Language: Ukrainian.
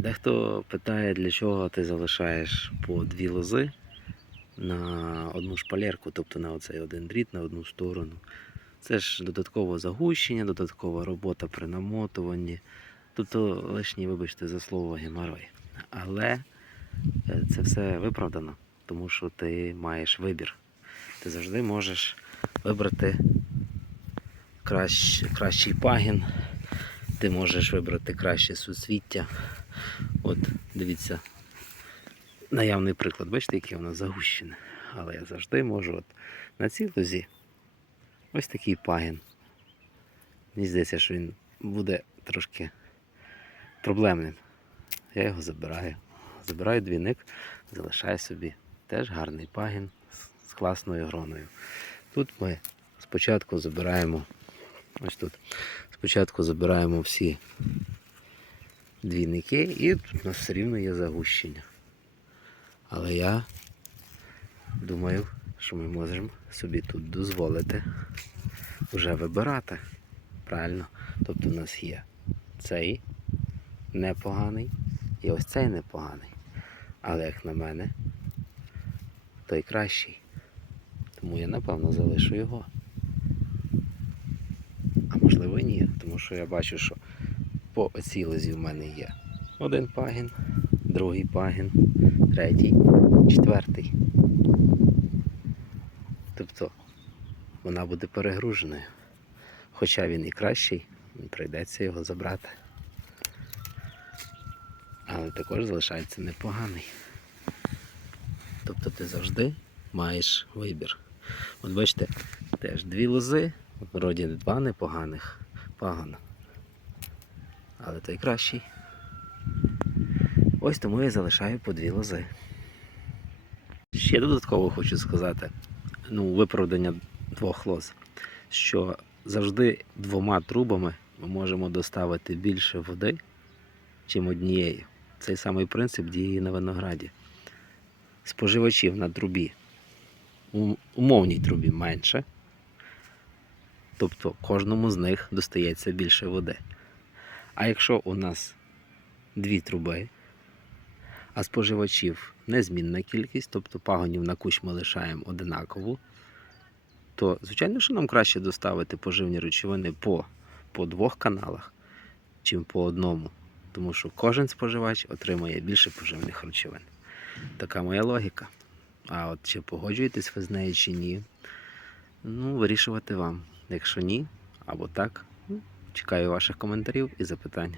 Дехто питає, для чого ти залишаєш по дві лози на одну шпалерку, тобто на оцей один дріт на одну сторону. Це ж додаткове загущення, додаткова робота при намотуванні. Тобто лишній, вибачте, за слово геморой. Але е, це все виправдано, тому що ти маєш вибір. Ти завжди можеш вибрати кращ, кращий пагін, ти можеш вибрати краще суцвіття. От, дивіться, наявний приклад, бачите, яке воно загущене. Але я завжди можу от, на цій лозі ось такий пагін. Мені здається, що він буде трошки проблемним. Я його забираю. Забираю двійник, залишаю собі теж гарний пагін з- класною гроною. Тут ми спочатку забираємо ось тут. Спочатку забираємо всі двійники і тут у нас все рівно є загущення. Але я думаю, що ми можемо собі тут дозволити вже вибирати. Правильно? Тобто у нас є цей непоганий і ось цей непоганий. Але як на мене, той кращий. Тому я напевно залишу його. Можливо ні, тому що я бачу, що по оцій лозі в мене є один пагін, другий пагін, третій, четвертий. Тобто вона буде перегруженою. Хоча він і кращий, прийдеться його забрати. Але також залишається непоганий. Тобто ти завжди маєш вибір. От бачите, теж дві лози, вроді два непоганих пагона. Але той кращий. Ось тому я залишаю по дві лози. Ще додатково хочу сказати, ну, виправдання двох лоз, що завжди двома трубами ми можемо доставити більше води, чим однією. Цей самий принцип діє на винограді. Споживачів на трубі, умовній трубі менше, тобто кожному з них достається більше води. А якщо у нас дві труби, а споживачів незмінна кількість, тобто пагонів на кущ ми лишаємо одинакову, то звичайно, що нам краще доставити поживні речовини по, по двох каналах, чим по одному. Тому що кожен споживач отримує більше поживних речовин. Така моя логіка. А от чи погоджуєтесь ви з нею чи ні, ну, вирішувати вам. Якщо ні, або так, ну, чекаю ваших коментарів і запитань.